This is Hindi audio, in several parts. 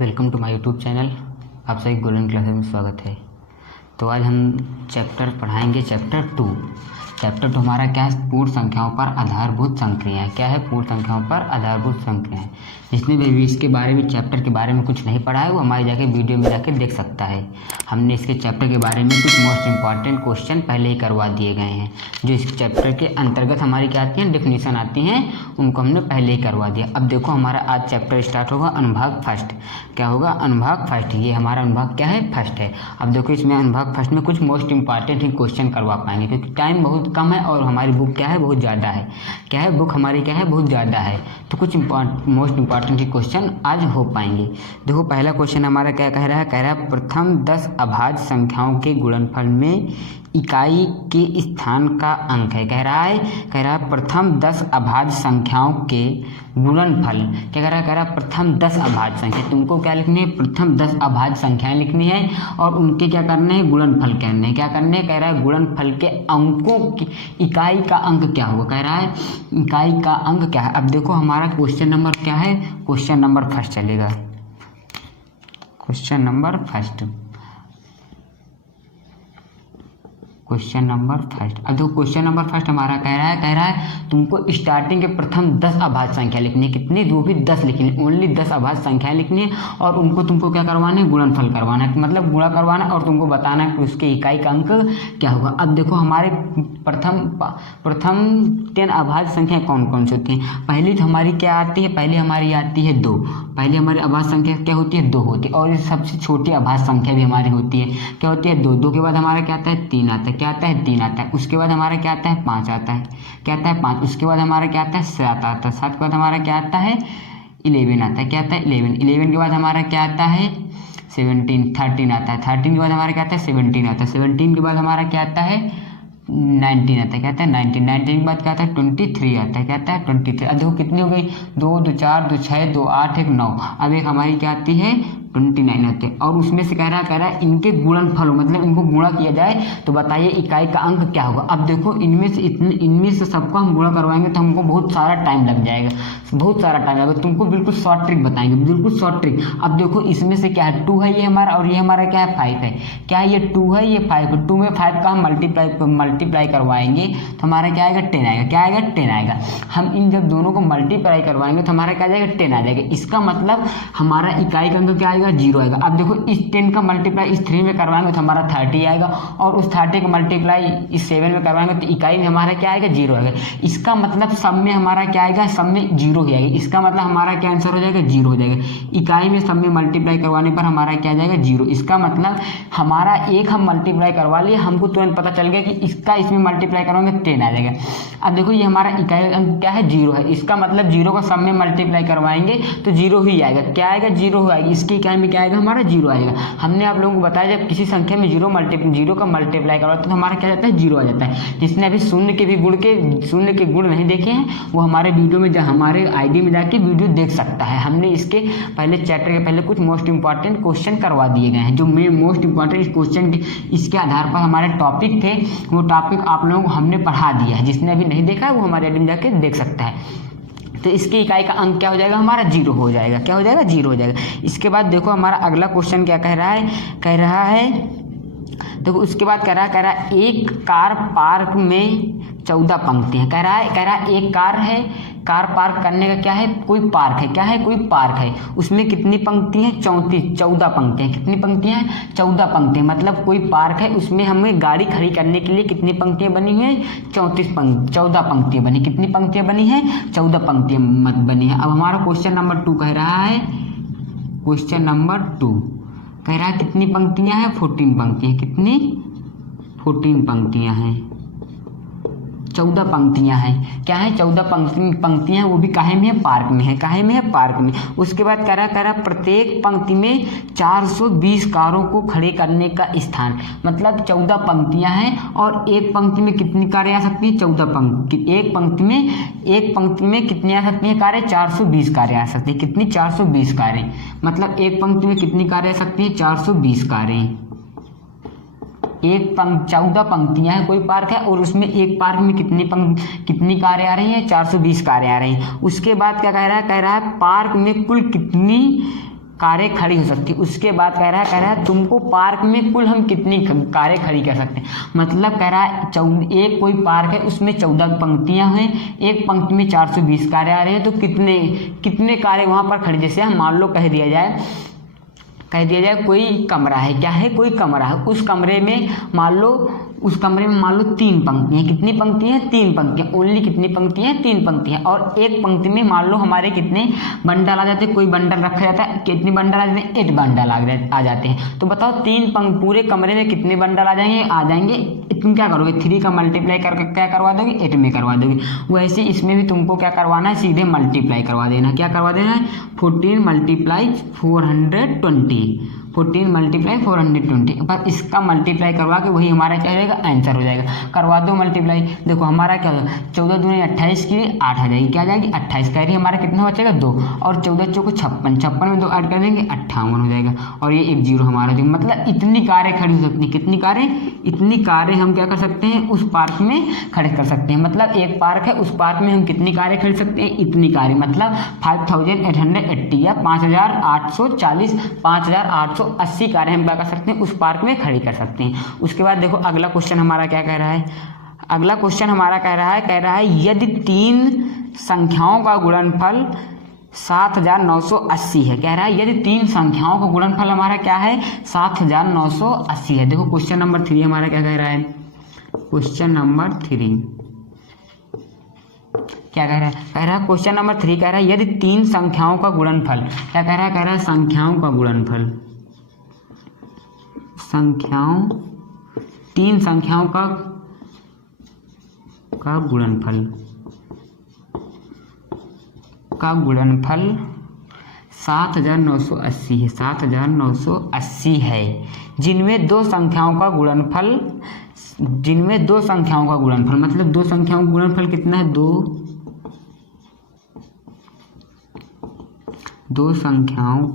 Welcome to my YouTube channel. आप सभी गोल्डन क्लासेस में स्वागत है। तो आज हम चैप्टर पढ़ाएंगे चैप्टर 2। चैप्टर 2 हमारा क्या है? पूर्ण संख्याओं पर आधारभूत संक्रियाएं। क्या है? पूर्ण संख्याओं पर आधारभूत संक्रियाएं। जिसने भी इसके बारे में चैप्टर के बारे में कुछ नहीं पढ़ा है वो हमारे जाके वीडियो में जाके देख सकता है। हमने इसके चैप्टर के बारे में कुछ मोस्ट इंपॉर्टेंट क्वेश्चन पहले ही करवा दिए गए हैं। जो इस चैप्टर के अंतर्गत हमारी क्या आती हैं, डेफिनेशन आती हैं, उनको हमने पहले ही करवा दिया। अब देखो हमारा आज चैप्टर स्टार्ट होगा अनुभाग फर्स्ट। क्या होगा? अनुभाग फर्स्ट। ये हमारा अनुभाग क्या है? फर्स्ट है। अब देखो इसमें अनुभाग फर्स्ट में कुछ मोस्ट इंपॉर्टेंट ही क्वेश्चन करवा पाएंगे क्योंकि टाइम बहुत कम है और हमारी बुक क्या है? बहुत ज़्यादा है। क्या है? बुक हमारी क्या है? बहुत ज़्यादा है। तो कुछ मोस्ट इंपॉर्टेंट ही क्वेश्चन आज हो पाएंगे। देखो पहला क्वेश्चन हमारा क्या कह रहा है? कह रहा है प्रथम 10 अभाज्य संख्याओं के गुणनफल में इकाई के स्थान का अंक है। कह रहा है प्रथम 10 अभाज्य संख्याओं के गुणनफल। क्या कह रहा है? कह रहा है प्रथम 10 अभाज्य संख्या। तुमको क्या लिखनी है? प्रथम 10 अभाज्य संख्याएं लिखनी है और उनके क्या करने हैं? गुणनफल करने हैं। क्या करने हैं? कह रहा है गुणनफल के अंकों की इकाई का अंक क्या होगा? कह रहा है इकाई का अंक क्या है। अब देखो हमारा क्वेश्चन नंबर क्या है? क्वेश्चन नंबर फर्स्ट चलेगा। क्वेश्चन नंबर फर्स्ट अब देखो क्वेश्चन नंबर फर्स्ट हमारा कह रहा है तुमको स्टार्टिंग के प्रथम 10 अभाज्य संख्या लिखनी है। कितनी? वो भी 10 लिखनी है। ओनली 10 अभाज्य संख्या लिखनी है और उनको तुमको क्या करवाना है? गुणनफल करवाना है, मतलब गुणा करवाना है और तुमको बताना है कि उसके इकाई का अंक क्या होगा। अब देखो हमारे प्रथम 10 अभाज्य संख्या कौन कौन सी होती हैं? पहली तो हमारी क्या आती है? पहले हमारी आती है 2। पहले हमारी अभाज्य संख्या क्या होती है? 2 होती है। और सबसे छोटी अभाज्य संख्या भी हमारी होती है। क्या होती है? 2। 2 के बाद हमारा क्या आता है? 3 आता है। क्या आता है? 3 आता है। उसके बाद हमारा क्या आता है? 5 आता है। क्या आता है? 5। उसके बाद हमारा क्या आता है? 7 आता है। 7 के बाद हमारा क्या आता है? 11 आता है। क्या आता है? 11। 11 के बाद हमारा क्या आता है? 17। 13 आता है। 13 के बाद हमारा क्या आता है? 17 आता है। 17 के बाद हमारा क्या आता है? 19 आता है। क्या आता है? 19। 19 के बाद क्या आता है? 23 आता है। क्या आता है? 23। अब देखो कितनी हो गई? 2 2 4 2 6 2 8 1 9। अब एक हमारी क्या आती है? 29 आते हैं। और उसमें से कह रहा है इनके गुणनफल मतलब इनको गुणा किया जाए तो बताइए इकाई का अंक क्या होगा। अब देखो इनमें से सबको हम गुणा करवाएंगे तो हमको बहुत सारा टाइम लग जाएगा, बहुत सारा टाइम लगेगा। तुमको बिल्कुल शॉर्ट ट्रिक बताएंगे, बिल्कुल शॉर्ट ट्रिक। अब देखो इसमें से क्या है? 2 है ये हमारा और ये हमारा क्या है? 5 है। क्या है? ये 2 है, ये 5 है। 2 में 5 का हम मल्टीप्लाई करवाएंगे तो हमारा क्या आएगा? 10 आएगा। क्या आएगा? 10 आएगा। हम इन जब दोनों को मल्टीप्लाई करवाएंगे तो हमारा क्या आ जाएगा? 10 आ जाएगा। इसका मतलब हमारा इकाई का अंक क्या आएगा? 0 आएगा। अब देखो इस 10 का मल्टीप्लाई इस 3 में करवाएंगे तो हमारा 30 आएगा और उस 30 का मल्टीप्लाई इस 7 में करवाएंगे तो इकाई में हमारा क्या आएगा? 0 आएगा। इसका मतलब सब में हमारा क्या आएगा? सब में 0 ही आएगा। इसका मतलब हमारा क्या आंसर हो जाएगा? 0 हो जाएगा। इकाई में सब में मल्टीप्लाई करवाने पर हमारा क्या आ जाएगा? 0। इसका मतलब हमारा एक हम मल्टीप्लाई करवा लिए, हमको तुरंत पता चल गया कि इसका इसमें मल्टीप्लाई करवाएंगे 10 आ जाएगा। अब देखो ये हमारा इकाई अंक क्या है? 0 है। इसका मतलब 0 का सब में मल्टीप्लाई करवाएंगे तो 0 ही आएगा। क्या आएगा? 0 आएगा। इसकी इकाई में क्या आएगा? हमारा 0 आएगा। हमने आप लोगों को बताया जब किसी संख्या में 0 का मल्टीप्लाई करवाते तो हमारा क्या जाता है? 0 आ जाता है। जिसने अभी शून्य के गुण नहीं देखे हैं वो हमारे वीडियो में हमारे आईडी में जाके वीडियो देख सकता है। हमने इसके पहले चैप्टर के पहले कुछ मोस्ट इंपॉर्टेंट क्वेश्चन करवा दिए गए हैं। जो मोस्ट इंपॉर्टेंट क्वेश्चन इसके आधार पर हमारे टॉपिक थे वो टॉपिक आप लोगों को हमने पढ़ा दिया है। जिसने अभी नहीं देखा है वो हमारे आईडी में जाके देख सकता है। तो इसकी इकाई का अंक क्या हो जाएगा? हमारा 0 हो जाएगा। क्या हो जाएगा? 0 हो जाएगा। इसके बाद देखो हमारा अगला क्वेश्चन क्या कह रहा है देखो उसके बाद कह रहा है एक कार पार्क में 14 पंक्तियां। कह रहा है एक कार है, कार पार्क करने का क्या है? कोई पार्क है। क्या है? कोई पार्क है। उसमें कितनी पंक्ति है? 14 पंक्तियां। कितनी पंक्तियां हैं? 14 पंक्तियां। मतलब कोई पार्क है उसमें हमें गाड़ी खड़ी करने के लिए कितनी पंक्तियां बनी हुई हैं? 14 पंक्तियां बनी। कितनी पंक्तियां बनी हैं? 14 पंक्तियां बनी है। अब हमारा क्वेश्चन नंबर 2 कह रहा है, क्वेश्चन नंबर 2 कह रहा है कितनी पंक्तियां हैं? 14 पंक्तियां। कितनी? 14 पंक्तियां हैं। 14 पंक्तियां हैं। क्या है? 14 पंक्तियां वो भी काहे में है? पार्क में है। काहे में है? पार्क में। उसके बाद कह रहा प्रत्येक पंक्ति में 420 कारों को खड़े करने का स्थान। मतलब 14 पंक्तियां हैं और एक पंक्ति में कितनी कारें आ सकती हैं? 14 पंक्ति। एक पंक्ति में कितनी आ सकती हैं कारें? 420 कारें आ सकती हैं। कितनी? 420 कारें। मतलब एक पंक्ति में कितनी कारें आ सकती हैं? 420 कारें। 14 पंक्तियां हैं, कोई पार्क है और उसमें एक पार्क में कितनी कारें आ रही हैं? 420 कारें आ रही हैं। उसके बाद क्या कह रहा है? पार्क में कुल कितनी कारें खड़ी हो सकती है। उसके बाद कह रहा है तुमको पार्क में कुल हम कितनी कारें खड़ी कर सकते हैं। मतलब कह रहा है एक कोई पार्क है, उसमें 14 पंक्तियां हैं, एक पंक्ति में 420 कारें आ रही है, तो कितने कारें वहां पर खड़ी। जैसे हम मान लो कह दिया जाए कोई कमरा है, क्या है, कोई कमरा है, उस कमरे में मान लो 3 पंक्तियाँ। कितनी पंक्तियाँ हैं? 3 पंक्तियाँ। ओनली कितनी पंक्तियाँ हैं? 3 पंक्तियाँ। और एक पंक्ति में मान लो हमारे कितने बंडल आ जाते हैं, कोई बंडल रखा जाता है, कितने बंडल आ जाते हैं? 8 बंडल आ जाते हैं। तो बताओ पूरे कमरे में कितने बंडल आ जाएंगे। तुम क्या करोगे? 3 का मल्टीप्लाई करके क्या करवा दोगे? 8 में करवा दोगे। वैसे इसमें भी तुमको क्या करवाना है? सीधे मल्टीप्लाई करवा देना। क्या करवा देना है? 14 मल्टीप्लाई 420। बस इसका मल्टीप्लाई करवा के वही हमारा क्या हो जाएगा? आंसर हो जाएगा। करवा दो मल्टीप्लाई। देखो हमारा क्या होगा? 14 दूनी 28 की 8 आ जाएगी। क्या आ जाएगी? 28। कह रही हमारा कितना बचेगा? 2। और 14 चौको 56 में 2 ऐड कर देंगे 58 हो जाएगा। और ये 1 0 हमारा देंगे। मतलब इतनी कारें खड़ी हो सकती हैं। कितनी कारें? इतनी कारें हम क्या कर सकते हैं? उस पार्क में खड़े कर सकते हैं। मतलब एक पार्क है, उस पार्क में हम कितनी कारें खड़ी सकते हैं? इतनी कारें। मतलब 5880 या 5840 5880 कारें हम क्या कर सकते हैं? उस पार्क में खड़ी कर सकते हैं। उसके बाद देखो अगला क्वेश्चन हमारा क्या कह रहा है? अगला क्वेश्चन हमारा कह रहा है यदि 3 संख्याओं का गुणनफल 7980 है। कह रहा है यदि 3 संख्याओं का गुणनफल हमारा क्या है? 7980 है। देखो क्वेश्चन नंबर 3 हमारा क्या कह रहा है? क्वेश्चन नंबर 3 क्या कह रहा है? कह रहा है क्वेश्चन नंबर 3 कह रहा है यदि 3 संख्याओं का गुणनफल, क्या कह रहा है? कह रहा है संख्याओं का गुणनफल, 3 संख्याओं का गुणनफल 7980 है। 7980 है, जिनमें दो संख्याओं का गुणनफल मतलब 2 संख्याओं का गुणनफल कितना है? 2 संख्याओं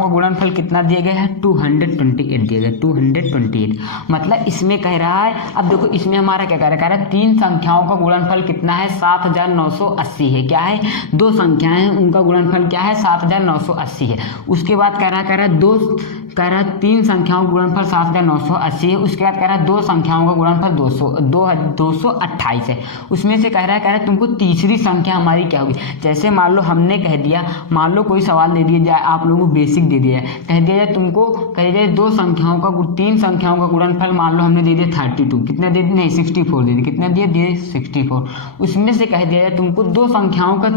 का गुणनफल कितना दिया गया है? 228 दिया गया है। 228 मतलब इसमें कह रहा है, अब देखो इसमें हमारा क्या कह रहा है? 3 संख्याओं का गुणनफल कितना है? 7980 है। क्या है? 2 संख्याएं हैं, उनका गुणनफल क्या है? 7980 है। उसके बाद कह रहा है 3 संख्याओं का गुणनफल 7980 है। उसके बाद कह रहा है 2 संख्याओं का गुणनफल 228 है। उसमें से कह रहा है तुमको तीसरी संख्या हमारी क्या होगी? जैसे मान लो हमने कह दिया, मान लो कोई सवाल दे दिया जाए, आप लोगों को बेसिक दे दिया है, कह दिया जाए तुमको, कह दिया जाए 3 संख्याओं का गुणनफल मान लो हमने दे दिया 32, कितना दे दिया? नहीं 64 दे दिया। कितना दिए? 64। उसमें से कह दिया जाए तुमको 3 संख्याओं का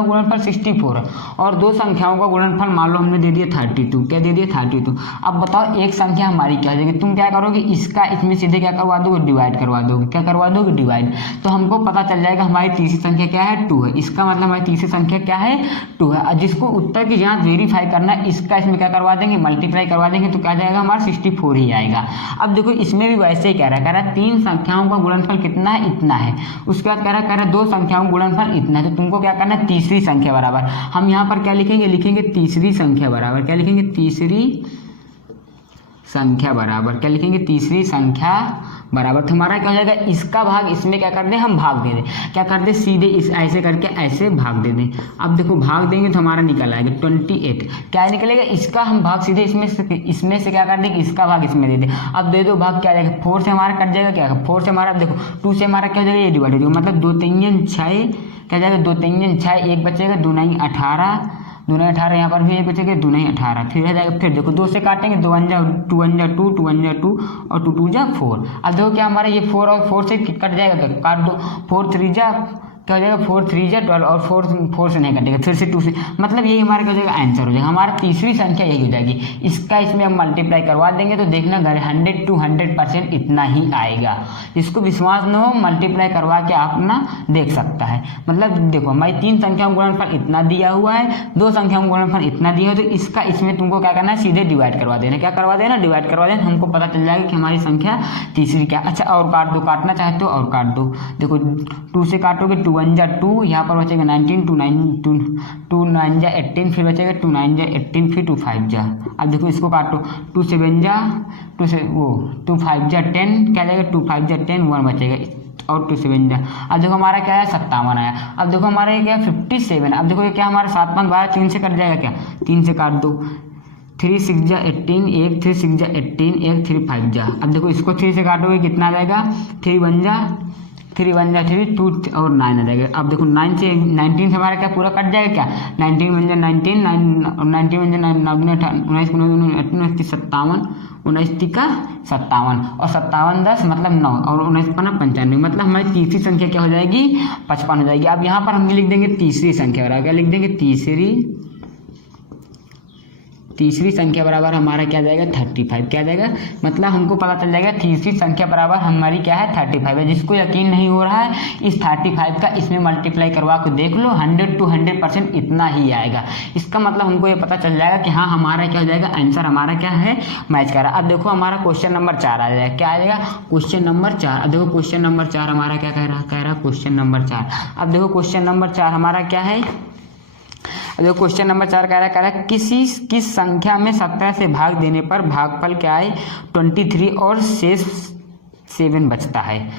गुणनफल 64 और 2 संख्याओं का गुणनफल मान लो हमने दे दिया 32। क्या दे दिया? 32। अब बताओ एक संख्या हमारी क्या हो जाएगी? तुम क्या करोगे? इसमें सीधे क्या करवा दोगे? डिवाइड करवा दोगे। क्या करवा दोगे? डिवाइड। तो हमको पता चल जाएगा हमारी तीसरी संख्या क्या है? 2 है। इसका मतलब हमारी तीसरी संख्या क्या है? 2 है। और जिसको उत्तर की जांच वेरीफाई करना है, इसका इसमें क्या करवा देंगे? मल्टीप्लाई करवा देंगे। तो क्या जाएगा? हमारा 64 ही आएगा। अब देखो इसमें भी वैसे ही कह रहा है 3 संख्याओं का गुणनफल कितना है? इतना है। उसके बाद कह रहा है 2 संख्याओं का गुणनफल इतना है। तो तुमको क्या करना है? तीसरी संख्या बराबर, हम यहाँ पर क्या लिखेंगे? तीसरी संख्या बराबर। क्या लिखेंगे? तीसरी संख्या बराबर। क्या लिखेंगे? तीसरी संख्या बराबर। तो हमारा क्या हो जाएगा? इसका भाग इसमें क्या कर दें? हम भाग दे दें। क्या कर दें? सीधे इस ऐसे करके ऐसे भाग दे दें। अब देखो भाग देंगे तो हमारा निकल आएगा 28। क्या निकलेगा? इसका हम भाग सीधे इसमें से क्या कर देंगे? इसका भाग इसमें दे दें। अब दे दो भाग, क्या जाएगा? 4 से हमारा कट जाएगा। क्या 4 से हमारा देखो 2 से हमारा क्या हो जाएगा? ये डिवाइड हो जाएगा। मतलब 2 3 6 क्या जाएगा? 2 3 6, 1 बचेगा, 2 9 18, 2 9 18, यहाँ पर भी 1 बचेगा, 2 9 18, फिर रह जाएगा। फिर देखो 2 से काटेंगे, 2 1 जा 2 1 जा 2, 2 1 जा 2 और 2 2 जा 4। अब देखो क्या हमारा ये 4 और 4 से कट जाएगा, तो काट दो। 4 3 जा क्या हो जाएगा? 4 3 जा 12 और 4 से नहीं कटेगा, फिर से 2 से। मतलब यही हमारा क्या हो जाएगा? आंसर हो जाएगा। हमारा तीसरी संख्या यही हो जाएगी। इसका इसमें हम मल्टीप्लाई करवा देंगे तो देखना 100 to 100% इतना ही आएगा। जिसको विश्वास न हो मल्टीप्लाई करवा के आप ना देख सकता है। मतलब देखो हमारी 3 संख्याओं का गुणनफल इतना दिया हुआ है, 2 संख्याओं का गुणनफल इतना दिया है, तो इसका इसमें तुमको क्या करना है? सीधे डिवाइड करवा देना। क्या करवा देना? डिवाइड करवा देना। हमको पता चल जाएगा कि हमारी संख्या तीसरी क्या। अच्छा और काट दो, काटना चाहते हो और काट दो। देखो 2 से काटोगे 2 1 जा 2, यहाँ पर बचेगा 19, 2 9 जा 18, फिर बचेगा 2 9 जा 18, फिर 2 5 जा। अब देखो इसको काटो, 2 7 जा 2 5 जा 10, क्या जाएगा? 2 5 जा 10, 1 बचेगा। और 2 7 जा। अब देखो हमारा क्या है 57 आया। अब देखो हमारा ये क्या 57। अब देखो ये क्या हमारा 7 5 12 3 से कट जाएगा क्या, 3 से काट दो, 3 6 जा 18, 1 3 6 जा 18, 1 3 5 जा। अब देखो इसको 3 से काटोगे कितना आ जाएगा, 3 1 जा 3 1 जा 3 2 और 9 आ जाएगा। अब देखो 9 से 19 से हमारा क्या पूरा कट जाएगा क्या, 19 1 जा 19, 19 1 जा 9 19 19 57, 19 का 57 और 57 10 मतलब 9 और 19 5 95, मतलब हमारी तीसरी संख्या क्या हो जाएगी 55 हो जाएगी। अब यहाँ पर हम लिख देंगे तीसरी संख्या बराबर, क्या लिख देंगे तीसरी संख्या बराबर हमारा क्या जाएगा 35, क्या जाएगा, मतलब हमको पता चल जाएगा तीसरी संख्या बराबर हमारी क्या है 35 है। जिसको यकीन नहीं हो रहा है इस 35 का इसमें मल्टीप्लाई करवा के देख लो, 100 to 100% इतना ही आएगा। इसका मतलब हमको ये पता चल जाएगा कि हाँ हमारा क्या हो जाएगा, आंसर हमारा क्या है मैच कर रहा है। अब देखो हमारा क्वेश्चन नंबर 4 आ जाएगा, क्या आ जाएगा क्वेश्चन नंबर 4। अब देखो क्वेश्चन नंबर 4 हमारा क्या कह रहा है क्वेश्चन नंबर 4। अब देखो क्वेश्चन नंबर 4 हमारा क्या है, जो क्वेश्चन नंबर 4 कह रहा है किस संख्या में 17 से भाग देने पर भागफल क्या है 23 और शेष 7 बचता है।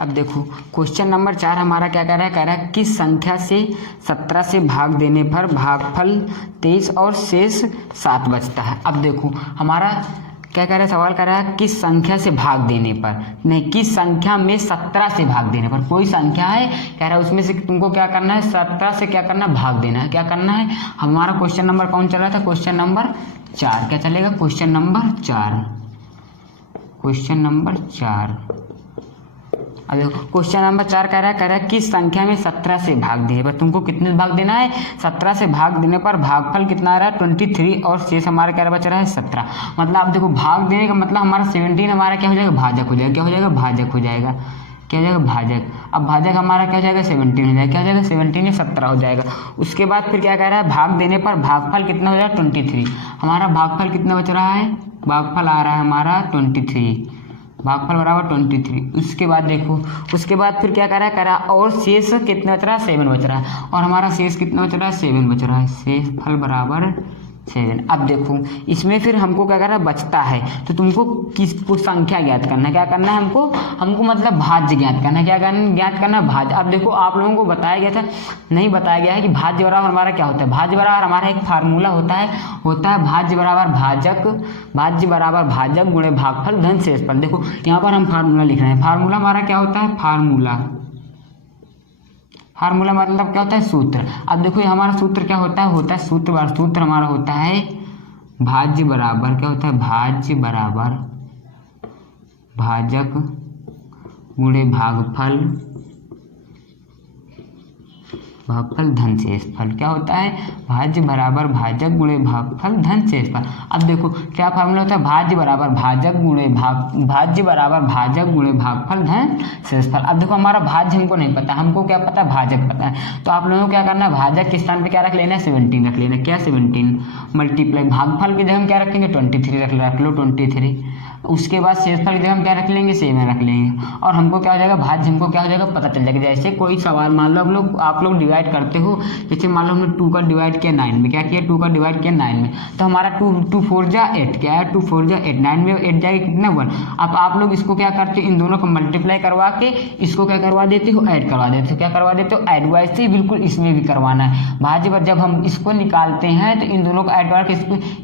अब देखो क्वेश्चन नंबर 4 हमारा क्या कह रहा है किस संख्या से 17 से भाग देने पर भागफल 23 और शेष 7 बचता है। अब देखो हमारा क्या कह रहा है, सवाल कर रहा है किस संख्या से भाग देने पर, नहीं किस संख्या में 17 से भाग देने पर। कोई संख्या है कह रहा है उसमें से तुमको क्या करना है 17 से क्या करना है भाग देना है, क्या करना है। हमारा क्वेश्चन नंबर कौन चल रहा था, क्वेश्चन नंबर 4, क्या चलेगा क्वेश्चन नंबर 4, क्वेश्चन नंबर 4। अब देखो क्वेश्चन नंबर 4 कह रहा है किस संख्या में 17 से भाग देने पर, तुमको कितने भाग देना है 17 से भाग देने पर भागफल कितना आ रहा है 23 और शेष हमारा क्या बच रहा है 17। मतलब आप देखो भाग देने का मतलब हमारा 17 हमारा क्या हो जाएगा भाजक हो जाएगा, क्या हो जाएगा भाजक हो जाएगा, क्या हो जाएगा भाजक। अब भाजक हमारा क्या हो जाएगा 17 हो जाएगा, क्या हो जाएगा 17 या 17 हो जाएगा। उसके बाद फिर क्या कह रहा है भाग देने पर भागफल कितना हो जाएगा 23, हमारा भागफल कितना बच रहा है, भागफल आ रहा है हमारा 23, भागफल बराबर 23। उसके बाद देखो उसके बाद फिर क्या कर रहा है और शेष कितना बच रहा है 7 बच रहा है, और हमारा शेष कितना बच रहा है 7 बच रहा है, शेष फल बराबर 7। अब देखो इसमें फिर हमको क्या करना बचता है, तो तुमको किसको संख्या ज्ञात करना है, क्या करना है हमको मतलब भाज्य ज्ञात करना है, क्या करना ज्ञात करना भाज्य। अब देखो आप लोगों को बताया गया था, नहीं बताया गया है कि भाज्य बराबर हमारा क्या होता है। भाज्य बराबर हमारा एक फार्मूला होता है भाज्य बराबर भाजक, भाज्य बराबर भाजक गुणे भागफल धन शेषफल। देखो यहाँ पर हम फार्मूला लिख रहे हैं, फार्मूला हमारा क्या होता है फार्मूला मतलब क्या होता है सूत्र। अब देखो हमारा सूत्र क्या होता है सूत्र हमारा होता है भाज्य बराबर क्या होता है भाज्य बराबर भाजक गुणे भागफल धन शेषफल। क्या होता है भाज्य बराबर भाजक गुणे भागफल धन शेषफल। अब देखो क्या फार्मूला होता है भाज्य बराबर भाजक गुणे भागफल धन शेषफल। अब देखो हमारा भाज्य हमको नहीं पता, हमको क्या पता भाजक पता है, तो आप लोगों को क्या करना है भाजक के स्थान पे क्या रख लेना है 17 रख लेना, क्या 17 मल्टीप्लाई भागफल की जगह हम क्या रखेंगे 23 रख लो 23। उसके बाद शेषफल की जगह हम क्या रख लेंगे 7 रख लेंगे, और हमको क्या हो जाएगा भाज्य हमको क्या हो जाएगा पता चल जाएगा। जैसे कोई सवाल मान लो आप लोग डिवाइड करते हो, जैसे मान लो हमने 2 का डिवाइड किया 9 में, क्या किया 2 का डिवाइड किया 9 में, तो हमारा 2 4 जा 8 क्या है 2 4 जा 8, 9 में 8 जाएगा कितना 1। अब आप लोग इसको क्या करते हो इन दोनों को मल्टीप्लाई करवा के इसको क्या करवा देते हो ऐड करवा देते हो, क्या करवा देते हो ऐड। वैसे ही बिल्कुल इसमें भी करवाना है भाज्य पर, जब हम इसको निकालते हैं तो इन दोनों को ऐड करवा के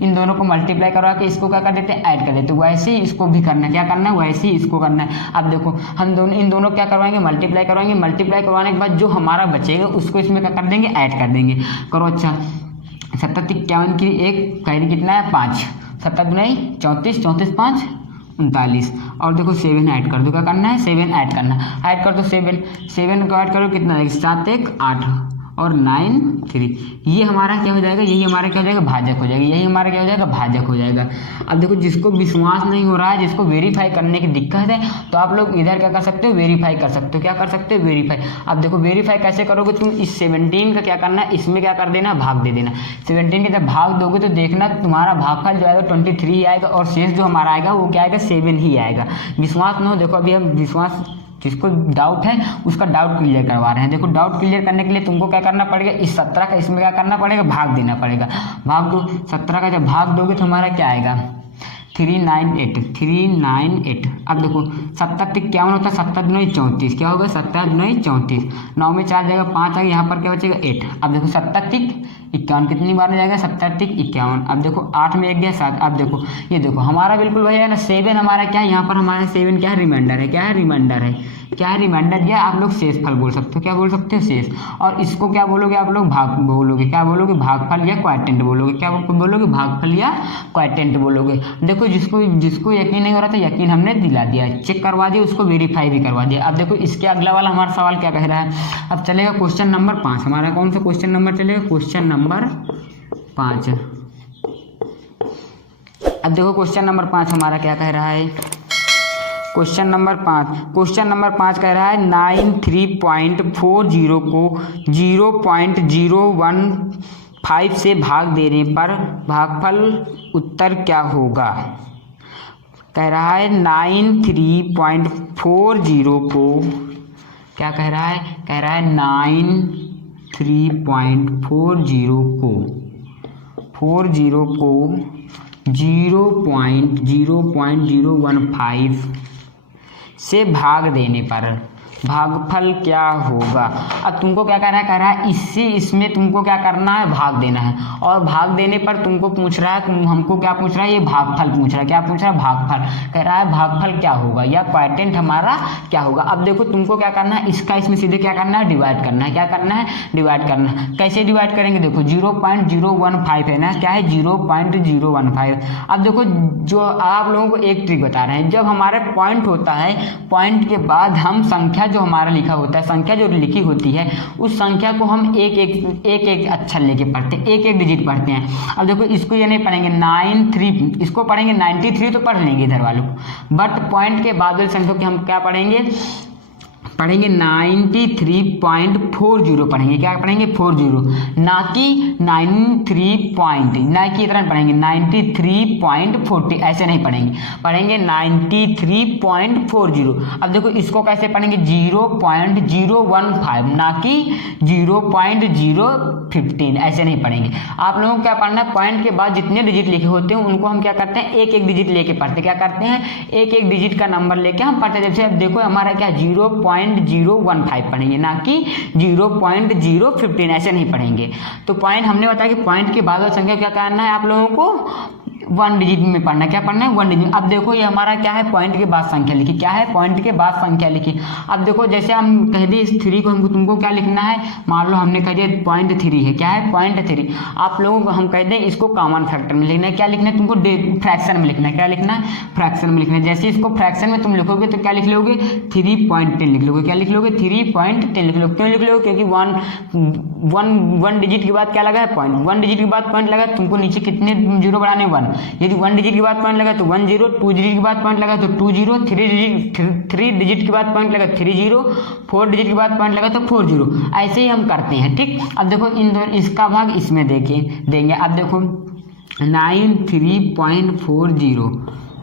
इन दोनों को मल्टीप्लाई करवा के इसको क्या कर देते हैं ऐड कर देते हो, वैसे ही इसको भी करना है, क्या करना है वैसे ही इसको करना है। अब देखो हम इन दोनों क्या करवाएंगे मल्टीप्लाई करवाने के बाद जो हमारा बचेगा उसको इसमें क्या कर देंगे ऐड कर देंगे। करो अच्छा 7 51 की एक कैरी कितना है 5, 7 नहीं 34 34 5 39, और देखो 7 ऐड कर दो, क्या करना है 7 ऐड करना, ऐड कर दो 7 को ऐड करो कितना 7 1 8 और 9 3, ये हमारा क्या हो जाएगा यही हमारा क्या हो जाएगा भाजक हो जाएगा, यही हमारा क्या हो जाएगा भाजक हो जाएगा। अब देखो जिसको विश्वास नहीं हो रहा है, जिसको वेरीफाई करने की दिक्कत है, तो आप लोग इधर क्या कर सकते हो वेरीफाई कर सकते हो, क्या कर सकते हो वेरीफाई। अब देखो वेरीफाई कैसे करोगे तुम, इस 17 का क्या करना है इसमें क्या कर देना भाग दे देना, 17 के जब भाग दोगे तो देखना तुम्हारा भागफल जो आएगा 23 ही आएगा, और शेष जो हमारा आएगा वो क्या आएगा 7 ही आएगा। विश्वास न हो देखो अभी हम विश्वास जिसको डाउट है उसका डाउट क्लियर करवा रहे हैं। देखो डाउट क्लियर करने के लिए तुमको क्या करना पड़ेगा इस 17 का इसमें क्या करना पड़ेगा भाग देना पड़ेगा, भाग दो 17 का जब भाग दोगे तो हमारा क्या आएगा 398। अब देखो 7 51 होता है, 7 दूनी 34, क्या होगा 7 दूनी 34, 9 में 4 जाएगा 5 आएगा, यहाँ पर क्या बचेगा 8। अब देखो 7 तिक 51 कितनी बार में जाएगा 7 तिक 51। अब देखो 8 में 1 गया 7। अब देखो ये देखो हमारा बिल्कुल वही है ना, 7 हमारा क्या है, यहाँ पर हमारा 7 क्या है, रिमाइंडर है, क्या है रिमाइंडर है, क्या है रिमाइंडर दिया, आप लोग शेषफल बोल सकते हो, क्या बोल सकते हो शेष। और इसको क्या बोलोगे आप लोग, भाग बोलोगे, क्या बोलोगे भागफल या क्वाड्रेंट बोलोगे, क्या बोलोगे भागफल या क्वाड्रेंट बोलोगे। देखो जिसको यकीन नहीं हो रहा था यकीन हमने दिला दिया, चेक करवा दिया, उसको वेरीफाई भी करवा दिया। अब देखो इसके अगला वाला हमारा सवाल क्या कह रहा है, अब चलेगा क्वेश्चन नंबर 5। हमारा कौन सा क्वेश्चन नंबर चलेगा, क्वेश्चन नंबर 5। अब देखो क्वेश्चन नंबर 5 हमारा क्या कह रहा है, क्वेश्चन नंबर 5 कह रहा है 93.40 को 0.015 से भाग देने पर भागफल उत्तर क्या होगा। कह रहा है 93.40 को क्या कह रहा है, कह रहा है 93.40 को 0.015 से भाग देने पर भागफल क्या होगा। अब तुमको क्या करना है, कह रहा है इसमें तुमको क्या करना है, भाग देना है, और भाग देने पर तुमको पूछ रहा है, हमको क्या पूछ रहा है, ये भागफल पूछ रहा है, क्या पूछ रहा है भागफल। कह रहा है भागफल क्या होगा या क्वाड्रेंट हमारा क्या होगा। अब देखो तुमको क्या करना है, इसका इसमें सीधे क्या करना है, डिवाइड करना है, क्या करना है, डिवाइड करना है। कैसे डिवाइड करेंगे, देखो 0.015 है ना, क्या है 0.015। अब देखो जो आप लोगों को एक ट्रिक बता रहे हैं, जब हमारे पॉइंट होता है, पॉइंट के बाद हम संख्या जो हमारा लिखा होता है, संख्या जो लिखी होती है, उस संख्या को हम एक अक्षर लेके पढ़ते हैं, एक डिजिट पढ़ते हैं। अब देखो इसको ये नहीं पढ़ेंगे 93, इसको पढ़ेंगे 93 तो पढ़ लेंगे इधर वालों को, बट पॉइंट के बाद वाली संख्या को हम क्या पढ़ेंगे 93.40 पढ़ेंगे, क्या पढ़ेंगे 40, ना कि 93 पॉइंट, ना कि इतना पढ़ेंगे 93.40, ऐसे नहीं पढ़ेंगे 93.40। अब देखो इसको कैसे पढ़ेंगे 0.015, ना कि 0.015, ऐसे नहीं पढ़ेंगे। आप लोगों को क्या पढ़ना है, पॉइंट के बाद जितने डिजिट लिखे होते हैं उनको हम क्या करते हैं, एक डिजिट लेके पढ़ते, क्या करते हैं एक डिजिट का नंबर लेके हम पढ़ते। जैसे अब देखो हमारा क्या 0.015 पढ़ेंगे, ना कि 0.015, ऐसे नहीं पढ़ेंगे। तो पॉइंट हमने बताया कि पॉइंट के बाद संख्या क्या करना है, आप लोगों को 1 डिजिट में पढ़ना है, क्या पढ़ना है 1 डिजिट। अब देखो ये हमारा क्या है, पॉइंट के बाद संख्या लिखी, क्या है पॉइंट के बाद संख्या लिखी। अब देखो जैसे हम कह दें इस 3 को तुमको क्या लिखना है, मान लो हमने कह दिया 0.3 है, क्या है 0.3। आप लोगों को हम कह दें इसको कॉमन फैक्टर में लिखना है, क्या लिखना है तुमको फ्रैक्शन में लिखना है, क्या लिखना है फ्रैक्शन में लिखना है। जैसे इसको फ्रैक्शन में तुम लिखोगे तो क्या लिख लोगे 3.10 लिख लोगे, क्या लिख लोगे 3.10 लिख लोगे। क्यों लिख लोगे, क्योंकि वन डिजिट के बाद क्या लगा है पॉइंट, 1 डिजिट के बाद पॉइंट लगा, तुमको नीचे कितने जीरो बढ़ाने 1, यदि 1 डिजिट के बाद पॉइंट लगा तो 1 0, 2 डिजिट के बाद पॉइंट लगा तो 2 0, 3 डिजिट के बाद पॉइंट लगा 3 0, 4 डिजिट के बाद पॉइंट लगा तो 4 0, ऐसे ही हम करते हैं। ठीक, अब देखो इसका भाग इसमें देंगे। अब देखो 93.40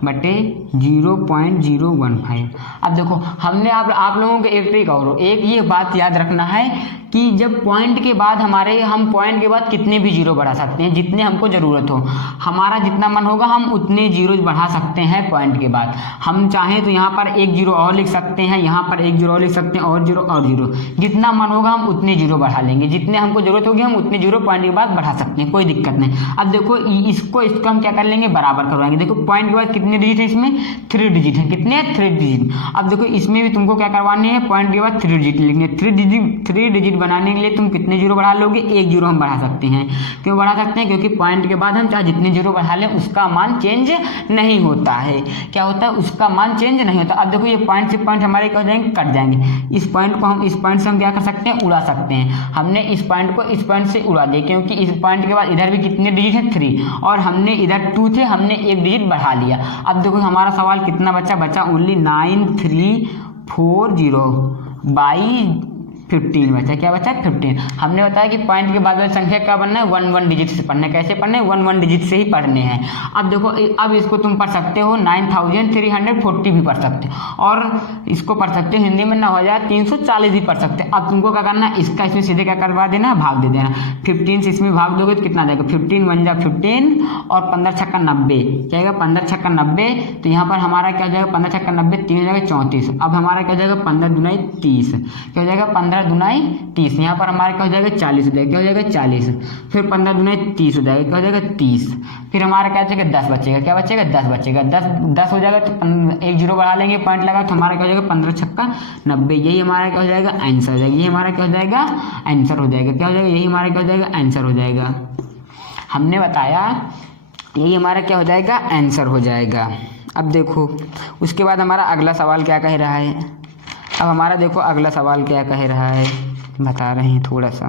बटे 0.015। अब देखो हमने आप लोगों को एक ट्रिक और एक ये बात याद रखना है कि जब पॉइंट के बाद हम पॉइंट के बाद कितने भी जीरो बढ़ा सकते हैं, जितने हमको ज़रूरत हो, हमारा जितना मन होगा हम उतने जीरो बढ़ा सकते हैं पॉइंट के बाद। हम चाहें तो यहाँ पर 1 जीरो और लिख सकते हैं, यहाँ पर 1 जीरो और लिख सकते हैं, और जीरो, जितना मन होगा हम उतने जीरो बढ़ा लेंगे, जितने हमको जरूरत होगी हम उतने जीरो पॉइंट के बाद बढ़ा सकते हैं, कोई दिक्कत नहीं। अब देखो इसको हम क्या कर लेंगे, बराबर करवाएंगे। देखो पॉइंट के बाद कितने डिजिट है, इसमें 3 डिजिट है, कितने 3 डिजिट। अब देखो इसमें भी तुमको क्या करवाने हैं, पॉइंट के बाद 3 डिजिट लिखने, 3 डिजिट बनाने के लिए तुम कितने जीरो बढ़ा लोगे, 1 जीरो हम बढ़ा सकते हैं। क्यों बढ़ा सकते हैं, क्योंकि पॉइंट के बाद हम चाहे जितने जीरो बढ़ा लें उसका मान चेंज नहीं होता है। क्या होता है, उसका मान चेंज नहीं होता। अब देखो ये पॉइंट से पॉइंट हमारे कट जाएंगे, इस पॉइंट को हम इस पॉइंट से हम क्या कर सकते हैं, उड़ा सकते हैं। हमने इस पॉइंट को इस पॉइंट से उड़ा दिया, क्योंकि इस पॉइंट के बाद इधर भी कितने डिजिट है 3, और हमने इधर 2 थे, हमने 1 डिजिट बढ़ा लिया। अब देखो हमारा सवाल कितना बचा ओनली 9340 बाई 15 बचा। क्या बचा? 15। हमने बताया कि पॉइंट के बाद वाली संख्या क्या बनना है? 1 डिजिट से पढ़ना है। कैसे पढ़ने? 1 डिजिट से ही पढ़ने हैं। अब देखो, अब इसको तुम पढ़ सकते हो 9340 भी पढ़ सकते हो, और इसको पढ़ सकते हो हिंदी में 9340 भी पढ़ सकते हो। अब तुमको क्या करना है? इसका इसमें सीधे क्या करवा देना? भाग दे देना। 15 से इसमें भाग दोगे तो कितना आ जाएगा? 15 1 जा 15 और 15 छक्का 90। क्या आएगा? 15 छक्का 90। तो यहाँ पर हमारा क्या हो जाएगा? 15 छक्का 90, 3 हो जाएगा 34। अब हमारा क्या हो जाएगा? 15 दूनाई 30। क्या हो जाएगा? 15 दूनाई 30। यहाँ पर हमारा क्या हो जाएगा? 40 हो जाएगा। क्या हो जाएगा? 40। फिर 15 दूनाई 30 हो जाएगा। क्या हो जाएगा? 30। फिर हमारा क्या बचेगा? 10 बचेगा। क्या बचेगा? 10 बचेगा। 10 हो जाएगा तो एक जीरो बढ़ा लेंगे, पॉइंट लगा, तो हमारा क्या हो जाएगा? 15 छक्का 90। यही हमारा क्या हो जाएगा? आंसर हो जाएगा। यही हमारा क्या हो जाएगा? आंसर हो जाएगा। क्या हो जाएगा? यही हमारा क्या हो जाएगा? आंसर हो जाएगा। हमने बताया यही हमारा क्या हो जाएगा? आंसर हो जाएगा। अब देखो उसके बाद हमारा अगला सवाल क्या कह रहा है। अब हमारा देखो अगला सवाल क्या कह रहा है, बता रहे हैं थोड़ा सा।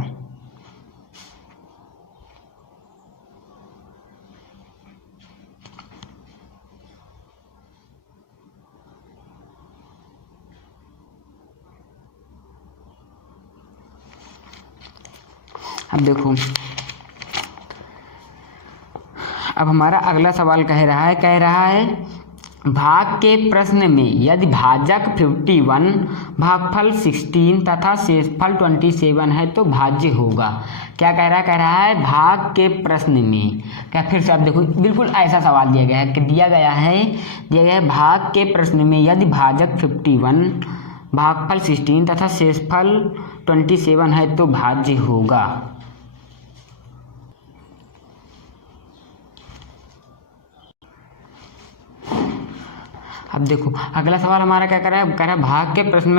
अब देखो, अब हमारा अगला सवाल कह रहा है भाग के प्रश्न में यदि भाजक 51 भागफल 16 तथा शेषफल 27 है तो भाज्य होगा। क्या कह रहा है? भाग के प्रश्न में। क्या फिर से आप देखो, बिल्कुल ऐसा सवाल दिया गया है कि दिया गया है भाग के प्रश्न में यदि भाजक 51 भागफल 16 तथा शेषफल 27 है तो भाज्य होगा। अब देखो अगला सवाल हमारा क्या कह रहा है भाग के प्रश्न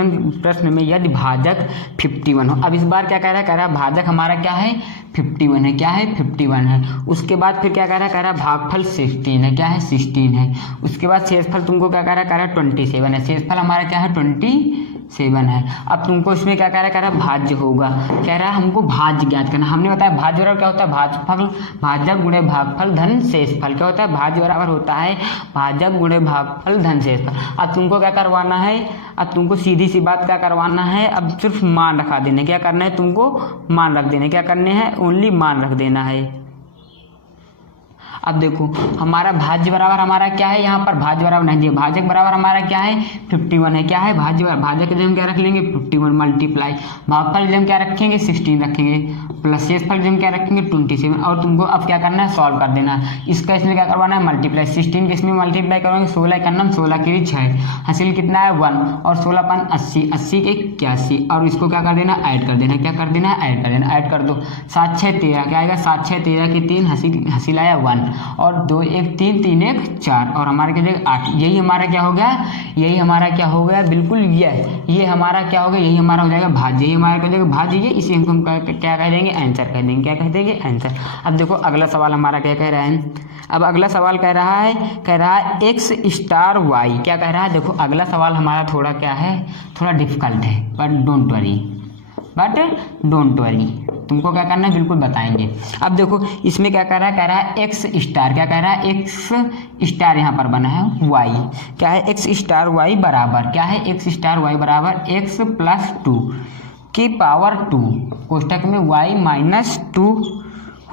में यदि भाजक 51 हो। अब इस बार क्या कह रहा है भाजक हमारा क्या है? 51 है। क्या है? 51 है। उसके बाद फिर क्या कह रहा है भागफल 16 है। क्या है? 16 है। उसके बाद शेषफल तुमको क्या कह रहा है 27 है। शेषफल हमारा क्या है? 27 है। अब तुमको इसमें क्या कह रहा है भाज्य होगा। कह रहा है हमको भाज्य ज्ञात करना। हमने बताया भाज्य बराबर क्या होता है? भाजक गुणे भागफल धन शेषफल। क्या होता है? भाज्य बराबर होता है भाजक गुणे भागफल धन शेषफल। अब तुमको क्या करवाना है? अब तुमको सीधी सी बात क्या करवाना है? अब सिर्फ मान रखा देना। क्या करना है? तुमको मान रख देना। क्या करने हैं? ओनली मान रख देना है। अब देखो हमारा भाज्य बराबर हमारा क्या है? यहाँ पर भाज्य बराबर नहीं दिया। भाजक बराबर हमारा क्या है? 51 है। क्या है? भाजक के जगह क्या रख लेंगे? 51 मल्टीप्लाई भागफल जगह क्या रखेंगे? 16 रखेंगे प्लस शेषफल जगह क्या रखेंगे? 27। और तुमको अब क्या करना है? सॉल्व कर देना। इसका इसमें क्या करवाना है? मल्टीप्लाई। 16 के इसमें मल्टीप्लाई करोगे 16 का नाम 16 के लिए 6 हासिल कितना है? 1 और 16 पान 80 80 के 81 और इसको क्या कर देना? ऐड कर देना। क्या कर देना? ऐड कर देना। ऐड कर दो 7 6 13। क्या आएगा? 7 6 13 के 3 हासिल आया 1 और 2 1 3 3 1 4 और हमारे क्या देगा 8। यही हमारा क्या हो गया? यही हमारा क्या हो गया? बिल्कुल ये हमारा क्या हो गया? यही हमारा हो जाएगा भाज्य। यही हमारा क्या हो जाएगा? भाज्य। ये इसे हम क्या कह देंगे? आंसर कह देंगे। क्या कह देंगे? आंसर। अब देखो अगला सवाल हमारा क्या कह रहा है। अब अगला सवाल कह रहा है x स्टार y। क्या कह रहा है? देखो अगला सवाल हमारा थोड़ा क्या है? थोड़ा डिफिकल्ट है, बट डोंट वरी तुमको क्या करना है बिल्कुल बताएंगे। अब देखो इसमें क्या कह रहा है एक्स स्टार। क्या कह रहा है? एक्स स्टार यहाँ पर बना है वाई। क्या है? एक्स स्टार वाई बराबर क्या है? एक्स स्टार वाई बराबर एक्स प्लस 2 की पावर 2 कोष्टक में वाई माइनस 2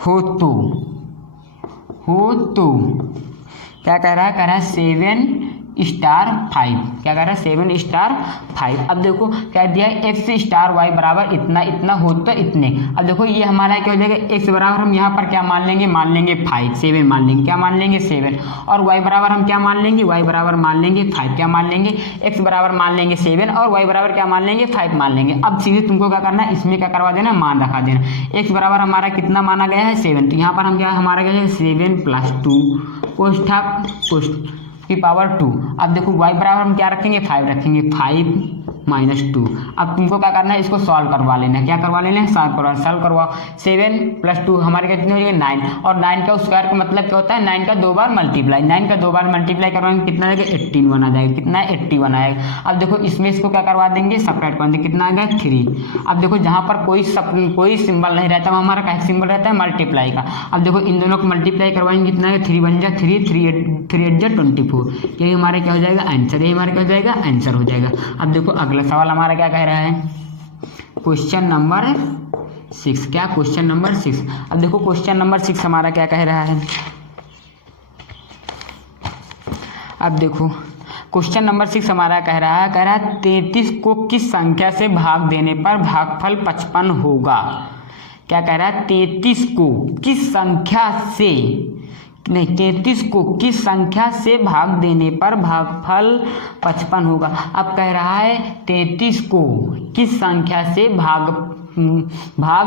हो तो क्या कह रहा है? कह रहा है 7 स्टार 5। क्या कह रहा है? 7 स्टार 5। अब देखो क्या दिया है? एक्स स्टार वाई बराबर इतना हो तो इतने। अब देखो ये हमारा क्या हो जाएगा? एक्स बराबर हम यहाँ पर क्या मान लेंगे? 5 7 मान लेंगे। क्या मान लेंगे? 7 और वाई बराबर हम क्या मान लेंगे? वाई बराबर मान लेंगे 5। क्या मान लेंगे? एक्स बराबर मान लेंगे 7 और वाई बराबर क्या मान लेंगे? 5 मान लेंगे। अब सीधे तुमको क्या करना है? इसमें क्या करवा देना? मान रखा देना। एक्स बराबर हमारा कितना माना गया है? 7। तो यहाँ पर हम क्या हमारा क्या है? 7 + 2 कोष्ठक की पावर 2। अब देखो y बराबर हम क्या रखेंगे? 5 रखेंगे। 5 - 2। अब तुमको क्या करना है? इसको सॉल्व करवा लेना। क्या करवा लेना? सॉल्व करवाओ। 7 + 2 हमारे कितने हो जाएंगे? 9 और 9 का स्क्वायर का मतलब क्या होता है? 9 का 2 बार मल्टीप्लाई। 9 का 2 बार मल्टीप्लाई करवाएंगे कितना आएगा? 81 आ जाएगा। कितना? 81 आएगा। अब देखो इसमें इसको क्या करवा देंगे? सेपरेट कर देंगे। कितना आएगा? 3। अब देखो जहाँ पर कोई सिंबल नहीं रहता हमारा क्या सिंबल रहता है? मल्टीप्लाई का। अब देखो इन दोनों को मल्टीप्लाई करवाएंगे कितना आएगा? 3 × 1 = 3 3 × 8 = 24। यही हमारे क्या हो जाएगा? आंसर। यही हमारे क्या हो जाएगा? आंसर हो जाएगा। अब देखो अगला सवाल हमारा क्या कह रहा है? Question number 6। क्या? Question number 6। अब देखो क्वेश्चन नंबर 6 हमारा क्या कह रहा है। अब देखो क्वेश्चन नंबर 6 हमारा कह रहा है 33 को किस संख्या से भाग देने पर भागफल 55 होगा। क्या कह रहा है? 33 को किस संख्या से, नहीं 33 को किस संख्या से भाग देने पर भागफल 55 होगा। अब कह रहा है 33 को किस संख्या से भाग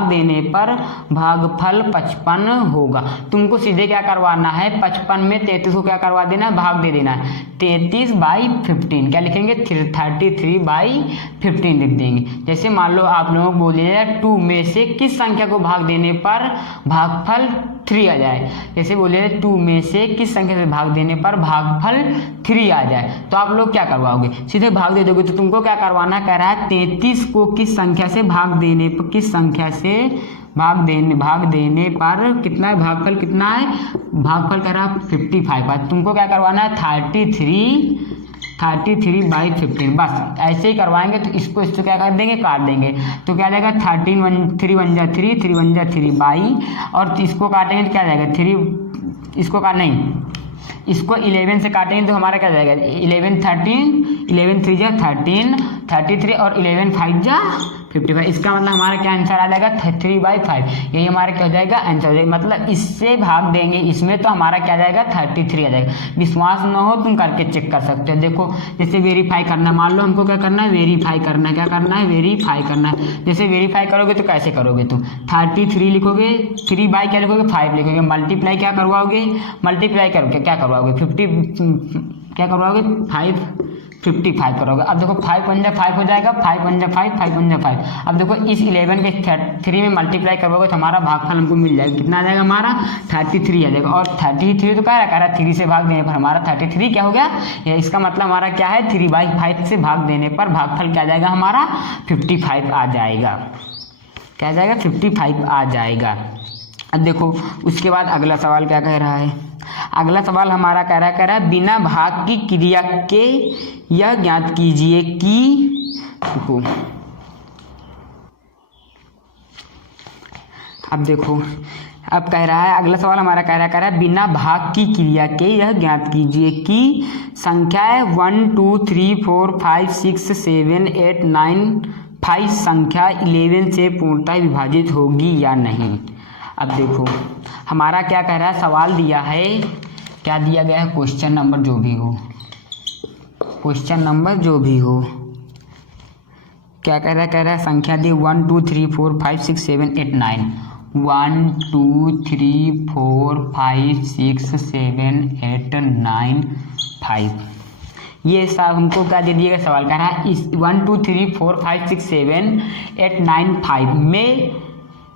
देने पर भागफल 55 होगा। तुमको सीधे क्या करवाना है, 55 में 33 को क्या करवा देना है, भाग दे देना है। 33/15 क्या लिखेंगे, 33/15 लिख देंगे। जैसे मान लो आप लोगों को बोलिएगा 2 में से किस संख्या को भाग देने पर भागफल 3 आ जाए। जैसे बोलिए 2 में से किस संख्या से भाग देने पर भागफल 3 आ जाए, तो आप लोग क्या करवाओगे, सीधे भाग दे दोगे। तो तुमको क्या करवाना, कह रहा है 33 को किस संख्या से भाग देने पर, किस संख्या से भाग देने पर कितना है, भागफल कितना है, भागफल कह रहा है 55 है। तुमको क्या करवाना है 33/15। बस ऐसे ही करवाएंगे। तो इसको क्या कर देंगे, काट देंगे। तो क्या जाएगा 3 1 जा 3, 3 1 जा 3 22, और इसको काटेंगे तो क्या जाएगा 3, इसको काट नहीं, इसको 11 से काटेंगे तो हमारा क्या जाएगा 11 13, 11 3 जा 13, 33 और 11 5 जा 55। इसका मतलब हमारा क्या आंसर आ जाएगा 3/5। यही हमारा क्या हो जाएगा आंसर हो जाएगा। मतलब इससे भाग देंगे इसमें तो हमारा क्या जाएगा 33 आ जाएगा। विश्वास न हो तुम करके चेक कर सकते हो। देखो जैसे वेरीफाई करना, मान लो हमको क्या करना है, वेरीफाई करना है। क्या करना है, वेरीफाई करना है। जैसे वेरीफाई करोगे तो कैसे करोगे, तुम 33 लिखोगे, 3 बाई क्या लिखोगे 5 लिखोगे, मल्टीप्लाई क्या करवाओगे, मल्टीप्लाई करके क्या करवाओगे 50, क्या करवाओगे 55 करोगे। अब देखो 5 1 जा 5 हो जाएगा, 5 1 जा 5, 5 1 जा 5। अब देखो इस 11 के 3 में मल्टीप्लाई करोगे तो हमारा भागफल हमको मिल जाएगा। कितना आ जाएगा हमारा 33 आ जाएगा। और 33 तो क्या रहा 3 से भाग देने पर हमारा 33 क्या हो गया। इसका मतलब हमारा क्या है 3/5 से भाग देने पर भागफल क्या आ जाएगा हमारा 55 आ जाएगा। क्या आ जाएगा 55 आ जाएगा। अब देखो उसके बाद अगला सवाल क्या कह रहा है। अगला सवाल हमारा कह रहा है बिना भाग की क्रिया के यह ज्ञात कीजिए कि, अब देखो अब कह रहा है अगला सवाल हमारा कह रहा है बिना भाग की क्रिया के यह ज्ञात कीजिए कि संख्याएं 1 2 3 4 5 6 7 8 9 5 संख्या 11 से पूर्णतः विभाजित होगी या नहीं। अब देखो हमारा क्या कह रहा है, सवाल दिया है, क्या दिया गया है, क्वेश्चन नंबर जो भी हो, क्वेश्चन नंबर जो भी हो, क्या कह रहा है संख्या दी 1 2 3 4 5 6 7 8 9, 1 2 3 4 5 6 7 8 9 5। ये सब हमको क्या दे दिएगा, सवाल कह रहा है इस 1 2 3 4 5 6 7 8 9 5 में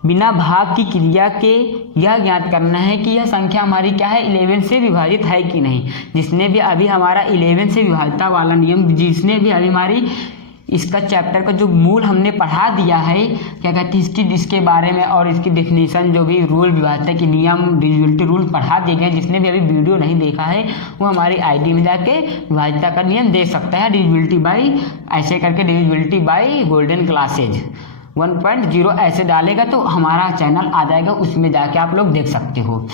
बिना भाग की क्रिया के यह ज्ञात करना है कि यह संख्या हमारी क्या है 11 से विभाजित है कि नहीं। जिसने भी अभी हमारा 11 से विभाजित वाला नियम, जिसने भी अभी हमारी इसका चैप्टर का जो मूल हमने पढ़ा दिया है, क्या कहते हैं इसके बारे में, और इसकी डेफिनेशन जो भी रूल विभाज्यता के नियम डिविजिबिलिटी रूल पढ़ा दिए गए। जिसने भी अभी वीडियो नहीं देखा है वो हमारी आईडी में जाके विभाज्यता का नियम देख सकता है, डिविजिबिलिटी बाई ऐसे करके, डिविजिबिलिटी बाई गोल्डन क्लासेज 1.0 ऐसे डालेगा तो हमारा चैनल आ जाएगा, उसमें जाके आप लोग देख सकते हो।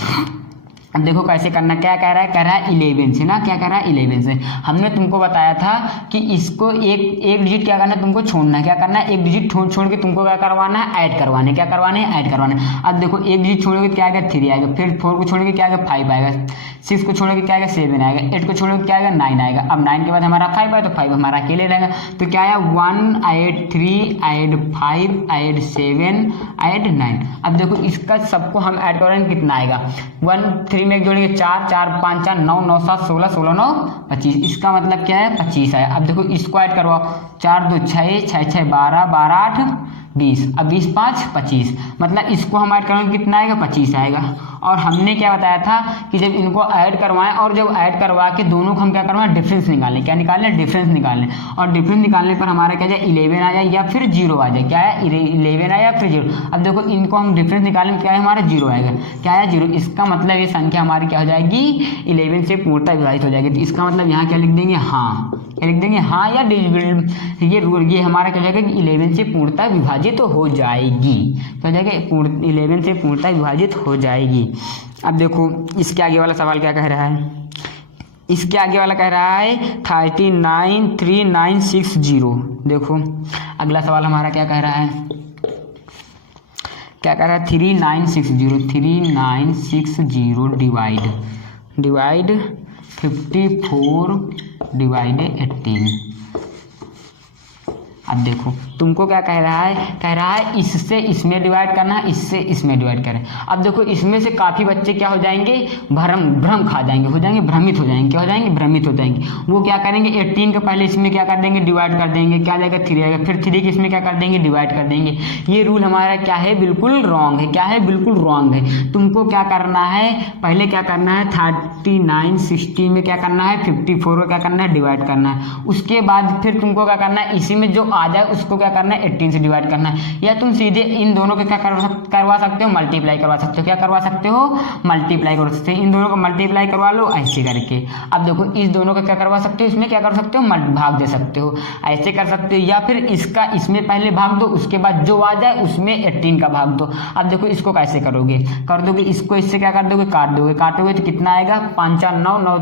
अब देखो कैसे करना, क्या कह रहा है 11 से ना, क्या कह रहा है 11 से। हमने तुमको बताया था कि इसको एक डिजिट क्या करना है, तुमको छोड़ना है। क्या करना है, एक डिजिट छोड़ के तुमको क्या करवाना है, ऐड करवाने। क्या करवाने हैं, ऐड करवाने। अब देखो एक डिजिट छोड़ोगे क्या आएगा 3 आएगा, फिर 4 को छोड़ोगे क्या आएगा 5 आएगा, 6 को छोड़ोगे क्या आएगा 7 आएगा, 8 को छोड़ोगे क्या आएगा 9 आएगा। अब 9 के बाद हमारा 5 आएगा तो 5 हमारा अकेले रहेगा। तो क्या आया 1 ऐड 3 ऐड 5 ऐड 7 ऐड 9। अब देखो इसका सबको हम ऐड करेंगे कितना आएगा, 1 3 में एक जोड़ेंगे 4 4 5 4 9 9 7 16 16 9 25। इसका मतलब क्या है 25 है। अब देखो इसको ऐड करवाओ, 4 2 6 6 6 12 12 8 20। अब 20 5 25, मतलब इसको हम ऐड करेंगे कितना आएगा 25 आएगा। और हमने क्या बताया था कि जब इनको ऐड करवाएं और जब ऐड करवा के दोनों को हम क्या करवाएं डिफरेंस निकालें। क्या निकालने, डिफरेंस निकालने। और डिफरेंस निकालने पर हमारा क्या जाए 11 आ जाए या फिर 0 आ जाए। क्या है 11 आया या फिर 0। अब देखो इनको हम डिफरेंस निकालेंगे, क्या है हमारा 0 आएगा। क्या है 0। इसका मतलब ये संख्या हमारी क्या हो जाएगी 11 से पूर्णतः विभाजित हो जाएगी। तो इसका मतलब यहाँ क्या लिख देंगे, हाँ। क्या लिख देंगे, हाँ या डिविजिबल। ये हमारा क्या हो जाएगा 11 से पूर्णतः विभाजित विभाजित हो जाएगी। तो हो जाएगा 11 से पूर्णतः विभाजित हो जाएगी। अब देखो इसके आगे वाला सवाल क्या कह रहा है, इसके आगे वाला कह रहा है 393960। देखो अगला सवाल हमारा क्या कह रहा है, क्या कह रहा है 3960 डिवाइड 54/18। अब देखो तुमको क्या कह रहा है इससे इसमें डिवाइड करना है, इससे इसमें डिवाइड करें। अब देखो इसमें से काफ़ी बच्चे क्या हो जाएंगे, भ्रम खा जाएंगे, हो जाएंगे भ्रमित हो जाएंगे। क्या हो जाएंगे, भ्रमित हो जाएंगे। वो क्या करेंगे 18 के पहले इसमें क्या कर देंगे, डिवाइड कर देंगे, क्या जाएगा 3 आएगा, फिर 3 के इसमें क्या कर देंगे, डिवाइड कर देंगे। ये रूल हमारा क्या है, बिल्कुल रॉन्ग है। क्या है, बिल्कुल रॉन्ग है। तुमको क्या करना है, पहले क्या करना है 3960 में क्या करना है 54 को क्या करना है, डिवाइड करना है। उसके बाद फिर तुमको क्या करना है, इसी में जो आ जाए उसको क्या करना है 18 से डिवाइड करना है। या तुम सीधे इन दोनों को क्या करवा सकते हो, मल्टीप्लाई करवा सकते हो। क्या करवा सकते हो, मल्टीप्लाई करवा सकते हो। इन दोनों को मल्टीप्लाई करवा लो ऐसे करके। अब देखो इस दोनों को क्या करवा सकते हो, इसमें क्या कर सकते हो, भाग दे सकते हो, ऐसे कर सकते हो। या फिर इसका इसमें पहले भाग दो, उसके बाद जो आ जाए उसमें 18 का भाग दो। अब देखो इसको कैसे करोगे, कर दोगे इसको इससे क्या कर दोगे, काट दोगे। काटोगे तो कितना आएगा, 5 4 9 9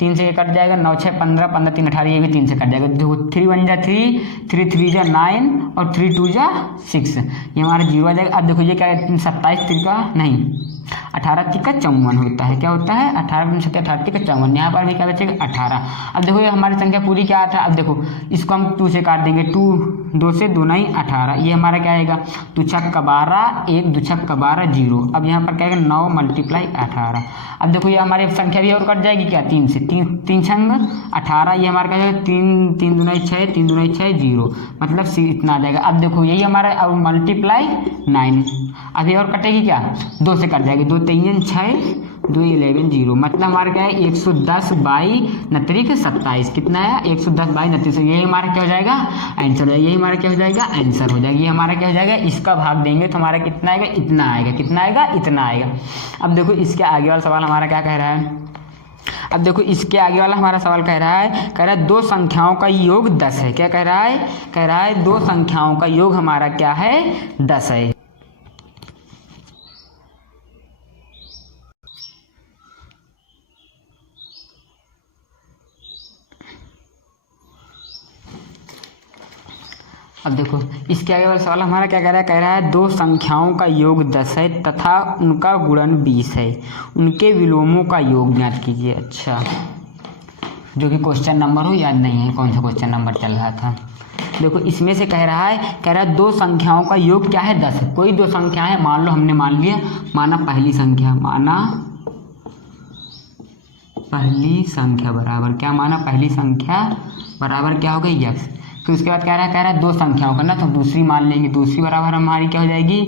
3 से कट जाएगा, 9 6 15 15 3 18, ये भी 3 से कट जाएगा। देखो 3 1 जा 3 3 3 जा 9 और 3 2 जा 6, ये हमारा 0 आ जाएगा। अब देखो ये क्या है 27 3 का नहीं 18 3 का 54 होता है। क्या होता है 18 7 18 3 का 54, यहाँ पर भी क्या बचेगा 18। अब देखो ये हमारी संख्या पूरी क्या है, अब देखो इसको हम 2 से काट देंगे, 2 से 2 9 18, ये हमारा क्या आएगा 2 6 12 1 2 6 12 0। अब यहाँ पर क्या आएगा 9 × 18। अब देखो ये हमारी संख्या भी और कट जाएगी क्या, 3 से 3 छंग 18, ये हमारा क्या जाएगा 3 3 2 6 3 2 6 0, मतलब इतना आ जाएगा। अब देखो यही हमारा अब मल्टीप्लाई 9, अभी और कटेगी क्या, 2 से कट जाएगी, 2 3 6 2 11 0, मतलब हमारा क्या है 110/29 कितना है 110/29। यही हमारा क्या हो जाएगा, आंसर हो जाएगा। यही हमारा क्या हो जाएगा, आंसर हो जाएगा। ये हमारा क्या हो जाएगा, इसका भाग देंगे तो हमारा कितना आएगा, इतना आएगा। कितना आएगा, इतना आएगा। अब देखो इसके आगे वाला सवाल हमारा क्या कह रहा है, अब देखो इसके आगे वाला हमारा सवाल कह रहा है 2 संख्याओं का योग 10 है। क्या कह रहा है 2 संख्याओं का योग हमारा क्या है, 10 है। अब देखो इसके आगे वाला सवाल हमारा क्या कह रहा है 2 संख्याओं का योग 10 है तथा उनका गुणन 20 है, उनके विलोमों का योग ज्ञात कीजिए। अच्छा, जो कि क्वेश्चन नंबर हो याद नहीं है कौन सा क्वेश्चन नंबर चल रहा था। देखो इसमें से कह रहा है 2 संख्याओं का योग क्या है, 10 है। कोई 2 संख्या है, मान लो हमने मान लिया, माना पहली संख्या, बराबर क्या, माना पहली संख्या बराबर क्या हो गई, x। फिर उसके बाद कह रहा है 2 संख्याओं का ना, तो दूसरी मान लेंगे, दूसरी बराबर हमारी क्या हो जाएगी,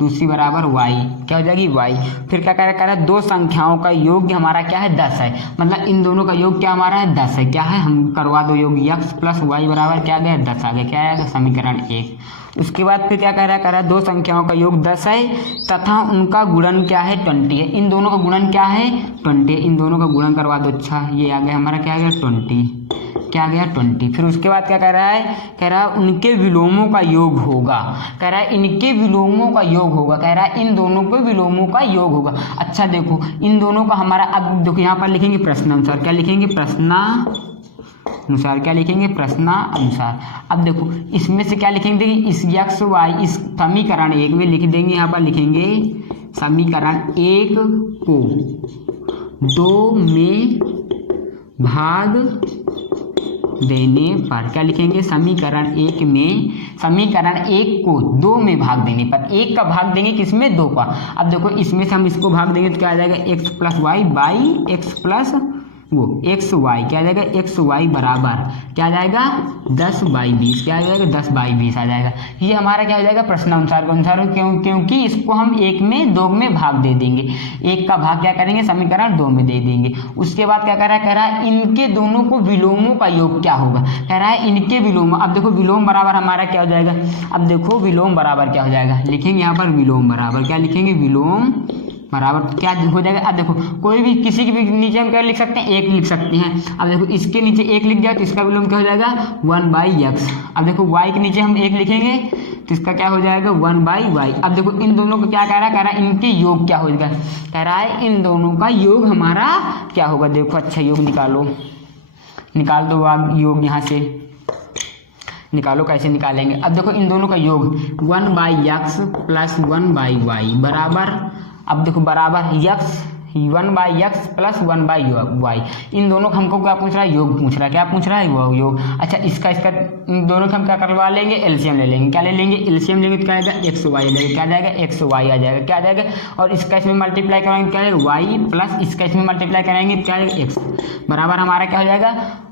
दूसरी बराबर y, क्या हो जाएगी y। फिर क्या कह रहा है 2 संख्याओं का योग हमारा क्या है, 10 है, मतलब इन दोनों का योग क्या हमारा है, 10 है। क्या है, हम करवा दो योग, x + y बराबर क्या गया 10 आ गया। क्या आएगा, समीकरण 1। उसके बाद फिर क्या कह रहा है 2 संख्याओं का योग 10 है तथा उनका गुणन क्या है, 20 है। इन दोनों का गुणन क्या है, 20 है। इन दोनों का गुणन करवा दो। अच्छा, ये आ गया हमारा क्या आ गया 20, क्या आ गया 20। फिर उसके बाद क्या कह रहा है उनके विलोमों का योग होगा। कह रहा है इनके विलोमों का योग होगा, कह रहा है इन दोनों के विलोमों का योग होगा। अच्छा देखो इन दोनों का हमारा, अब देखो यहाँ पर लिखेंगे प्रश्नानुसार, क्या लिखेंगे, प्रश्नानुसार, क्या लिखेंगे, प्रश्नानुसार। अब देखो इसमें से क्या लिखेंगे, देखिए इस x y इस समीकरण 1 में लिख देंगे, यहाँ पर लिखेंगे समीकरण 1 को 2 में भाग देने पर, क्या लिखेंगे, समीकरण 1 में, समीकरण 1 को 2 में भाग देने पर, 1 का भाग देंगे किसमें, 2 का। अब देखो इसमें से हम इसको भाग देंगे तो क्या आ जाएगा x + y by x plus x y, क्या आ जाएगा x y बराबर क्या आ जाएगा 10/20, क्या आ जाएगा 10/20 आ जाएगा। ये हमारा क्या हो जाएगा, प्रश्नानुसार के अनुसार, क्योंकि इसको हम 1 में 2 में भाग दे देंगे, 1 का भाग क्या करेंगे, समीकरण 2 में दे देंगे। उसके बाद क्या कह रहा है इनके दोनों को विलोमों का योग क्या होगा, कह रहा है इनके विलोम। अब देखो विलोम बराबर हमारा क्या हो जाएगा, अब देखो विलोम बराबर क्या हो जाएगा, लिखेंगे यहाँ पर विलोम बराबर, क्या लिखेंगे, विलोम बराबर क्या हो जाएगा। अब देखो कोई भी किसी के भी नीचे हम क्या लिख सकते हैं, 1 लिख सकते हैं। अब देखो इसके नीचे 1 लिख जाए तो इसका विलोम क्या हो जाएगा 1/x। अब देखो y के नीचे हम 1 लिखेंगे तो इसका क्या हो जाएगा 1/y। अब देखो इन दोनों को क्या कह रहा है इनके योग क्या होगा, कह रहा है इन दोनों का योग हमारा क्या होगा। देखो अच्छा योग निकाल दो आप योग यहाँ से निकालो, कैसे निकालेंगे। अब देखो इन दोनों का योग 1/x प्लस 1/y बराबर, अब देखो बराबर x 1/x प्लस 1/y। इन दोनों का हमको क्या पूछ रहा है, योग पूछ रहा है। क्या पूछ रहा है, वो योग। अच्छा इसका इन दोनों का हम क्या करवा लेंगे, एलसीएम ले लेंगे। क्या ले लेंगे, एलसीएम लेंगे तो क्या आएगा xy आ जाएगा, क्या आ जाएगा xy आ जाएगा, क्या आ जाएगा। और इसका इसमें मल्टीप्लाई कराएंगे क्या आएगा y प्लस इसका इसमें मल्टीप्लाई कराएंगे क्या आएगा x बराबर हमारा क्या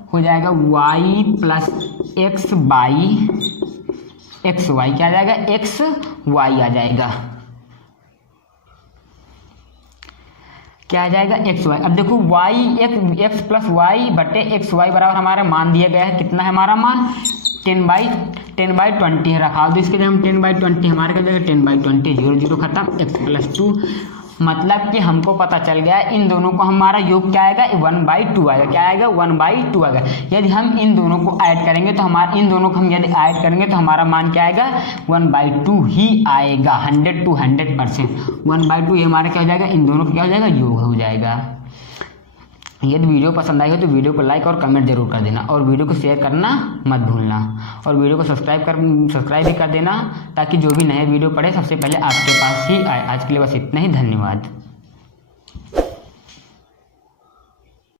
हो जाएगा y plus x by xy, क्या आ जाएगा xy आ जाएगा, क्या आ जाएगा xy। अब देखो x प्लस वाई बटे xy बराबर हमारा मान दिया गया है, कितना है हमारा मान 10/20 है, रखा दो इसके लिए हम 10/20 हमारे क्या जाएगा 10/20 0 0 खत्म x प्लस 2। मतलब कि हमको पता चल गया इन दोनों को हमारा योग क्या आएगा 1/2 आएगा, क्या आएगा 1/2 आएगा। यदि हम इन दोनों को ऐड करेंगे तो इन दोनों को हम यदि ऐड करेंगे तो हमारा मान क्या आएगा 1/2 ही आएगा, 100 to 100%। 1/2 ये हमारा क्या हो जाएगा, इन दोनों का क्या हो जाएगा योग हो जाएगा। यदि वीडियो पसंद आई हो तो वीडियो को लाइक और कमेंट जरूर कर देना, और वीडियो को शेयर करना मत भूलना, और वीडियो को सब्सक्राइब भी कर देना ताकि जो भी नए वीडियो पड़े सबसे पहले आपके पास ही आए। आज के लिए बस इतना ही, धन्यवाद।